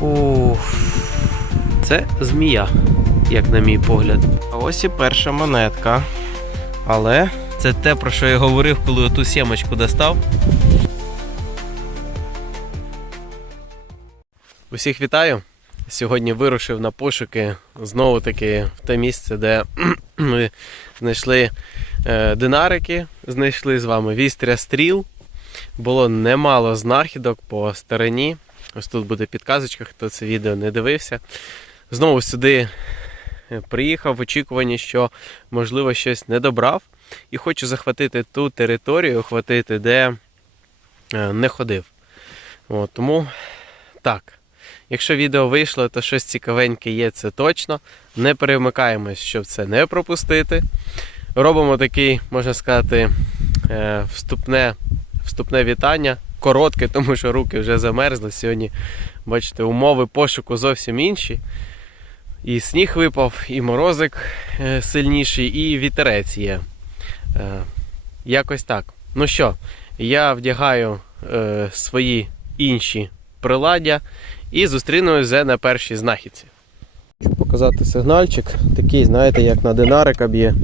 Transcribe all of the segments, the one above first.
Уф. Це змія, як на мій погляд. А ось і перша монетка. Але це те, про що я говорив, коли оту сімочку достав. Усіх вітаю! Сьогодні вирушив на пошуки знову таки в те місце, де ми знайшли е, динарики, знайшли з вами вістря стріл. Було немало знахідок по стороні. Ось тут буде підказочка, хто це відео не дивився. Знову сюди е, приїхав в очікуванні, що можливо щось не добрав. І хочу захватити ту територію, охватити, де е, не ходив. От, тому так. Якщо відео вийшло, то щось цікавеньке є, це точно. Не перемикаємось, щоб це не пропустити. Робимо такий, можна сказати, е, вступне, вступне вітання. Коротке, тому що руки вже замерзли. Сьогодні, бачите, умови пошуку зовсім інші. І сніг випав, і морозик е, сильніший, і вітерець є. Е, Якось так. Ну що, я вдягаю е, свої інші приладдя і зустрінусь вже на першій знахідці. Хочу показати сигнальчик, такий, знаєте, як на динарика б'є.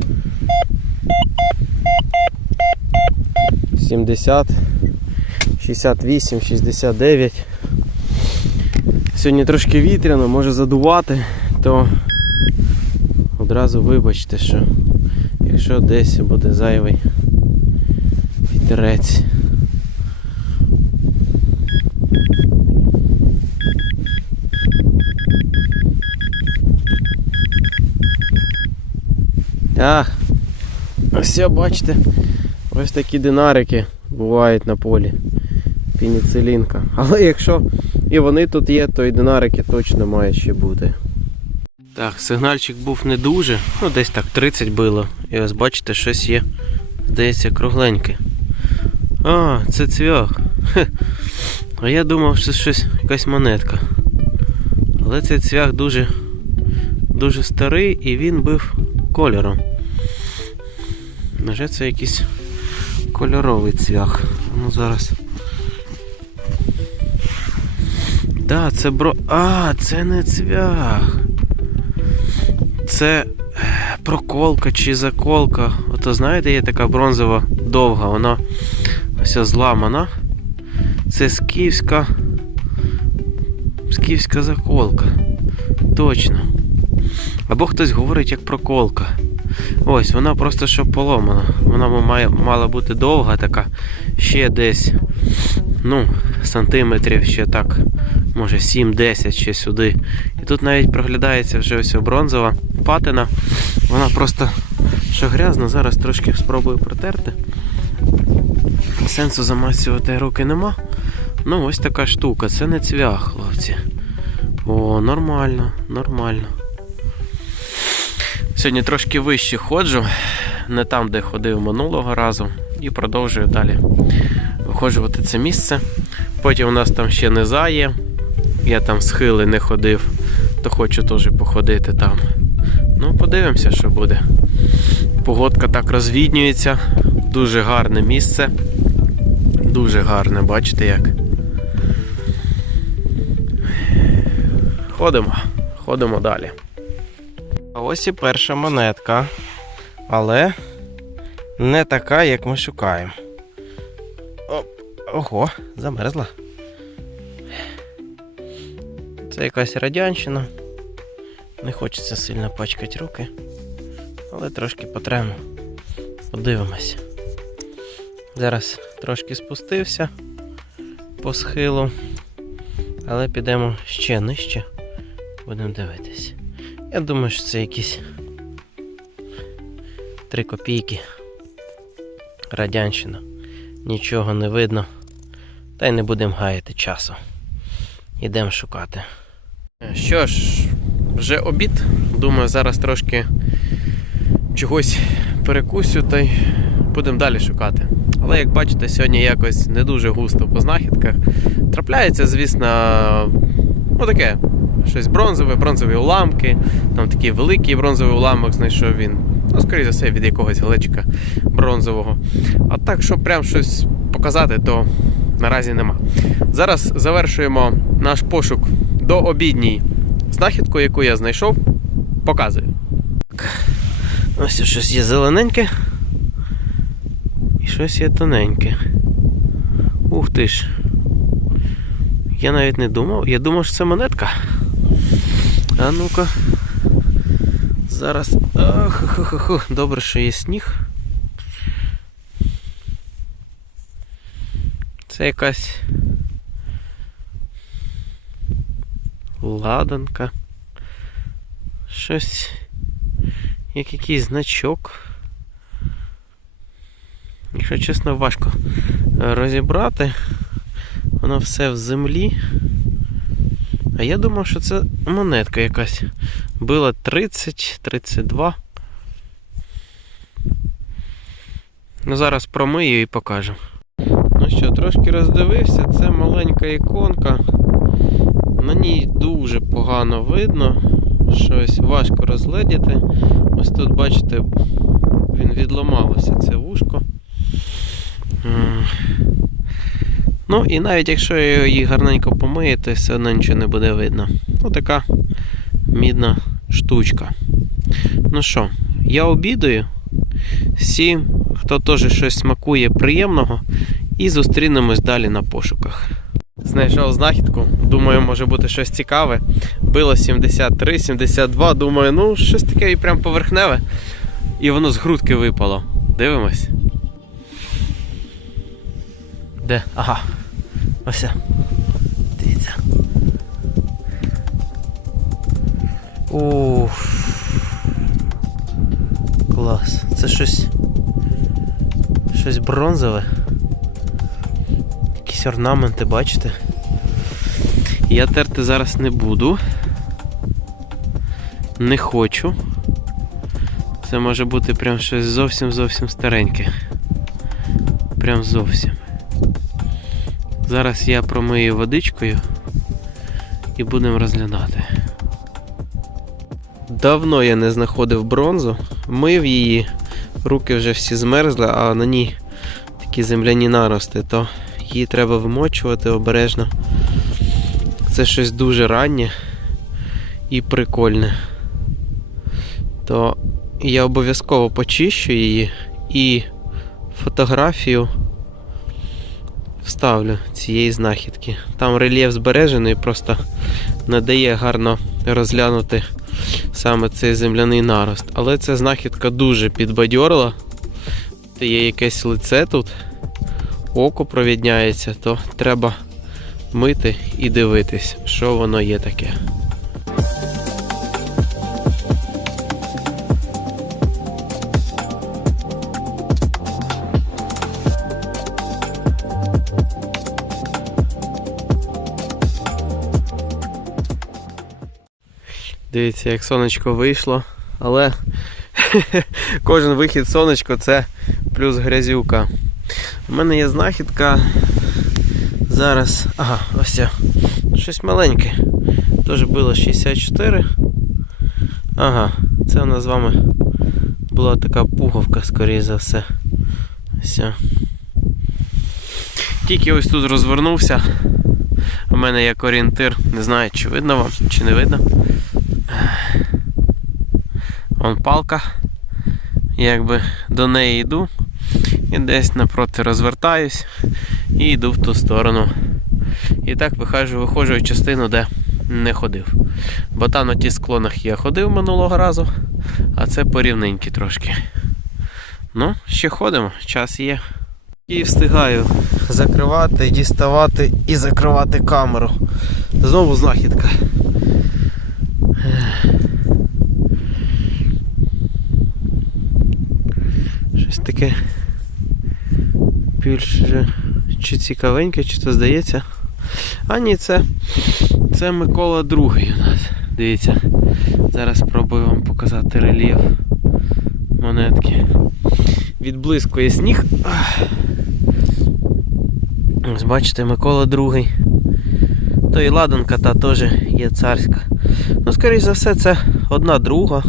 70, 68, 69. Сьогодні трошки вітряно, може задувати, то одразу вибачте, що якщо десь буде зайвий вітерець. Ах, ось бачите, ось такі динарики бувають на полі. Пеніцилінка. Але якщо і вони тут є, то і динарики точно мають ще бути. Так, сигнальчик був не дуже, ну десь так 30 було. І ось бачите, щось є. Здається, кругленьке. А, це цвях. А я думав, що щось якась монетка. Але цей цвях дуже, дуже старий і він бив кольором. Може це якийсь кольоровий цвях. Ну зараз. Да, це бро. А, це не цвях. Це е, проколка чи заколка. Ото знаєте, є така бронзова довга, вона ось зламана. Це скіфська. Скіфська заколка. Точно. Або хтось говорить як проколка. Ось, вона просто що поломана. Вона має, мала бути довга така, ще десь, ну, сантиметрів ще так, може 7-10 ще сюди. І тут навіть проглядається вже ось бронзова патина. Вона просто що грязна, зараз трошки спробую протерти. Сенсу замасювати руки нема. Ну, ось така штука, це не цвях, хлопці. О, нормально, нормально. Сьогодні трошки вище ходжу, не там, де ходив минулого разу, і продовжую далі виходжувати це місце. Потім у нас там ще низа є. Я там схили не ходив, то хочу теж походити там. Ну, подивимося, що буде. Погодка так розвіднюється. Дуже гарне місце. Дуже гарне, бачите як. Ходимо, ходимо далі. А ось і перша монетка. Але не така, як ми шукаємо. Оп. Ого, замерзла. Це якась радянщина. Не хочеться сильно пачкати руки. Але трошки потремо. Подивимось. Зараз трошки спустився по схилу. Але підемо ще нижче. Будемо дивитись. Я думаю, що це якісь 3 копійки. Радянщина. Нічого не видно. Та й не будемо гаяти часу. Йдемо шукати. Що ж, вже обід. Думаю, зараз трошки чогось перекусю та й будемо далі шукати. Але як бачите, сьогодні якось не дуже густо по знахідках. Трапляється, звісно, ну таке, щось бронзове, бронзові уламки. Там такий великий бронзовий уламок знайшов він. Ну, скоріше за все, від якогось глечика бронзового. А так, щоб прям щось показати, то наразі нема. Зараз завершуємо наш пошук до обідній. Знахідку, яку я знайшов, показую. Ось щось є зелененьке. І щось є тоненьке. Ух ти ж. Я навіть не думав. Я думав, що це монетка. А ну-ка. Зараз. Ах, ху, ху, ху. Добре, що є сніг. Це якась ладанка. Щось. Як якийсь значок. Якщо чесно, важко розібрати. Воно все в землі. А я думав, що це монетка якась. Била 30, 32. Ну, зараз промию і покажу. Ну що, трошки роздивився, це маленька іконка. На ній дуже погано видно. Щось важко розгледіти. Ось тут, бачите, він відламалося це вушко. Ну і навіть якщо її гарненько помию, то все одно нічого не буде видно. Ось така мідна штучка. Ну що, я обідаю. Всім, хто теж щось смакує приємного, і зустрінемось далі на пошуках. Знайшов знахідку, думаю, може бути щось цікаве. Било 73, 72, думаю, ну щось таке і прям поверхневе. І воно з грудки випало. Дивимось. Де? Ага. Ось. Дивіться. Уф. Клас. Це щось. Щось бронзове. Якісь орнаменти, бачите? Я терти зараз не буду. Не хочу. Це може бути прям щось зовсім зовсім стареньке. Прям зовсім. Зараз я промию водичкою і будемо розглядати. Давно я не знаходив бронзу, мив її, руки вже всі змерзли, а на ній такі земляні нарости, то її треба вимочувати обережно. Це щось дуже раннє і прикольне. То я обов'язково почищу її і фотографію вставлю цієї знахідки. Там рельєф збережений, просто не дає гарно розглянути саме цей земляний нарост. Але ця знахідка дуже підбадьорила. Є якесь лице тут, око провідняється, то треба мити і дивитись, що воно є таке. Дивіться, як сонечко вийшло, але кожен вихід сонечко це плюс грязюка. У мене є знахідка. Зараз. Ага, ось це. Щось маленьке. Теж було 64. Ага, це у нас з вами була така пуговка, скоріше за все. Ця. Тільки ось тут розвернувся. У мене як орієнтир, не знаю, чи видно вам, чи не видно. Вон палка. Якби до неї йду і десь напроти розвертаюсь і йду в ту сторону. І так виходжу, виходжу в частину, де не ходив. Бо там на ті склонах я ходив минулого разу, а це порівненькі трошки. Ну, ще ходимо, час є. І встигаю закривати, діставати і закривати камеру. Знову знахідка. Щось таке більше чи цікавеньке, чи то здається. А ні, це, це Микола II у нас. Дивіться. Зараз спробую вам показати рельєф монетки. Відблискує сніг. Ось бачите, Микола II. То і ладанка та теж є царська. Ну, скоріш за все, це одна друга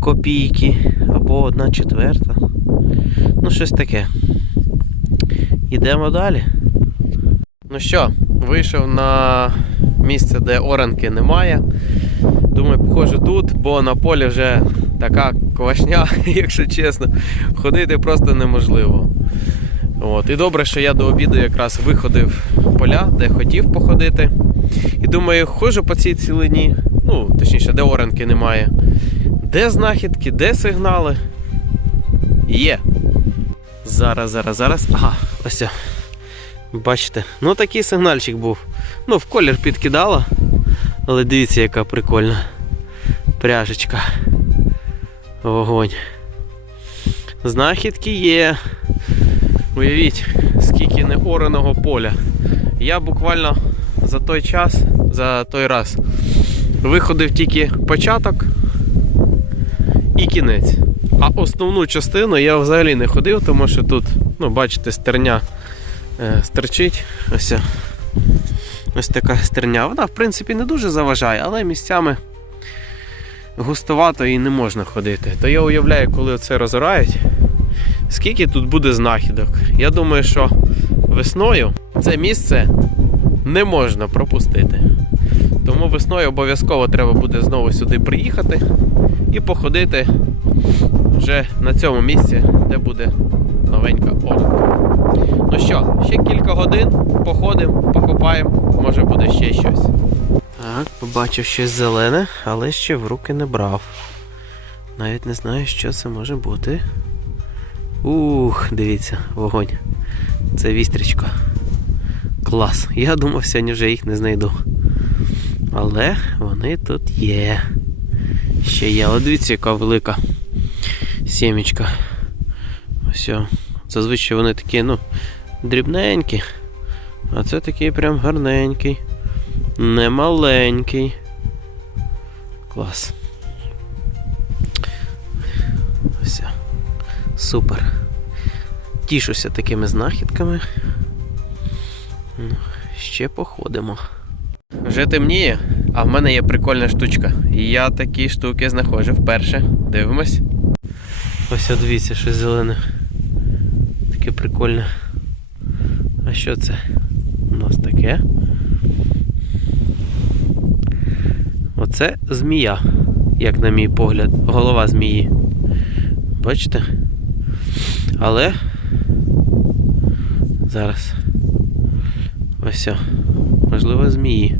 копійки або одна четверта. Ну, щось таке. Ідемо далі. Ну що, вийшов на місце, де оранки немає. Думаю, походжу тут, бо на полі вже така квашня, якщо чесно, ходити просто неможливо. От. І добре, що я до обіду якраз виходив поля, де хотів походити. І думаю, ходжу по цій цілині, ну, точніше, де оранки немає. Де знахідки, де сигнали? Є. Зараз, зараз, зараз. Ага, ось. Бачите, ну такий сигнальчик був. Ну, в колір підкидала. Але дивіться, яка прикольна пряжечка. Вогонь. Знахідки є. Уявіть, скільки неораного поля. Я буквально за той час, за той раз, виходив тільки початок і кінець. А основну частину я взагалі не ходив, тому що тут, ну, бачите, стерня е, стерчить. Ось, ось така стерня. Вона, в принципі, не дуже заважає, але місцями густовато і не можна ходити. То я уявляю, коли це розорають, скільки тут буде знахідок. Я думаю, що весною це місце не можна пропустити. Тому весною обов'язково треба буде знову сюди приїхати і походити вже на цьому місці, де буде новенька оранка. Ну що, ще кілька годин походимо, покопаємо, може буде ще щось. Так, побачив щось зелене, але ще в руки не брав. Навіть не знаю, що це може бути. Ух, дивіться, вогонь. Це вістрічка. Клас. Я думав, сьогодні вже їх не знайду. Але вони тут є. Ще є. От дивіться, яка велика сімечка. О. Зазвичай вони такі, ну, дрібненькі. А це такий прям гарненький. Немаленький. Клас. О. Супер. Тішуся такими знахідками. Ще походимо. Вже темніє, а в мене є прикольна штучка. І я такі штуки знаходжу вперше. Дивимось. Ось дивіться, щось зелене. Таке прикольне. А що це? У нас таке. Оце змія, як на мій погляд, голова змії. Бачите? Але зараз. Ось. Можливо, змії.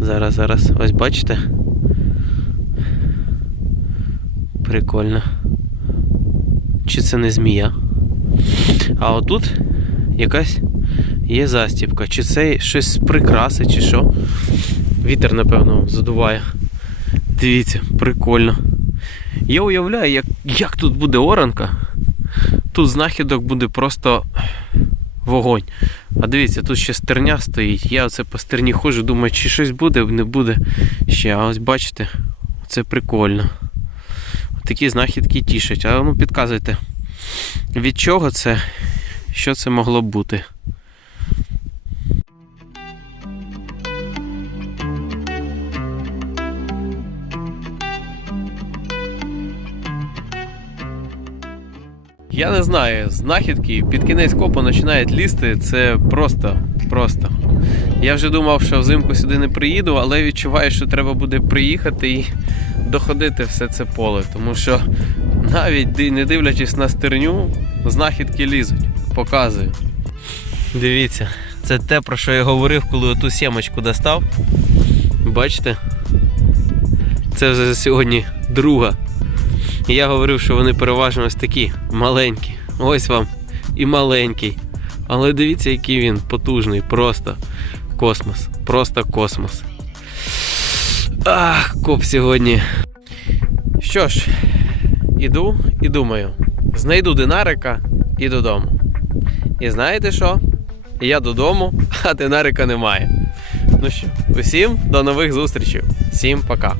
Зараз, зараз. Ось бачите? Прикольно. Чи це не змія? А отут якась є застіпка. Чи це щось з прикраси, чи що? Вітер, напевно, задуває. Дивіться, прикольно. Я уявляю, як, як тут буде оранка. Тут знахідок буде просто вогонь. А дивіться, тут ще стерня стоїть. Я оце по стерні ходжу, думаю, чи щось буде, не буде ще. А ось бачите, це прикольно. Такі знахідки тішать. А ну підказуйте, від чого це? Що це могло бути? Я не знаю, знахідки під кінець копу починають лізти. Це просто, просто. Я вже думав, що взимку сюди не приїду, але відчуваю, що треба буде приїхати і доходити все це поле. Тому що навіть не дивлячись на стерню, знахідки лізуть. Показую. Дивіться, це те, про що я говорив, коли оту сімочку достав. Бачите? Це вже сьогодні друга. І я говорив, що вони переважно ось такі маленькі. Ось вам і маленький. Але дивіться, який він потужний, просто космос. Просто космос. Ах, коп сьогодні. Що ж, іду і думаю, знайду динарика і додому. І знаєте що? Я додому, а динарика немає. Ну що, усім до нових зустрічей. Всім пока.